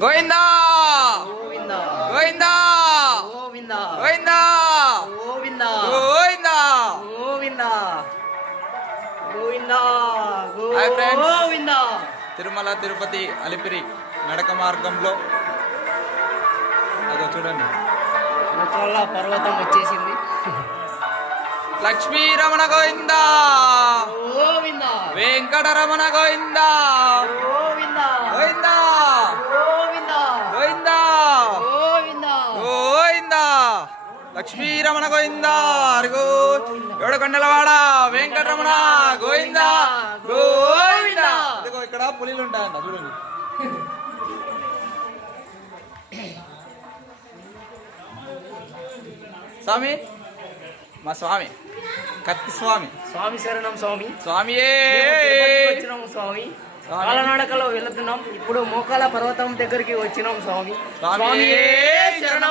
Govinda Govinda Govinda Govinda Govinda Govinda Govinda Govinda Govinda hi friends. Govinda. Tirumala Tirupati Alipiri నడక మార్గంలో అదో చూడండి మొక్కల పర్వతం వచ్చేసింది. లక్ష్మీ రమణ గోవిందా గోవిందా వెంకటరమణ గోవిందా గోవిందా గోవిందా గోవిందా గోవిందా గోవిందా గోవిందా లక్ష్మీ రమణ గోవిందా అరుగు ఏడుకొండలవాడ వెంకటరమణ గోవిందా గోవిందా. ఇదిగో ఇక్కడ పులిలు ఉంటాయంట చూడండి. స్వామి మా స్వామి కత్తి స్వామి స్వామి శరణం స్వామి. స్వామియే వచ్చినాము స్వామి. కాలనాడకలో వెళుతున్నాం. ఇప్పుడు మోకాల పర్వతం దగ్గరికి వచ్చినాం స్వామి. స్వామియే శరణం.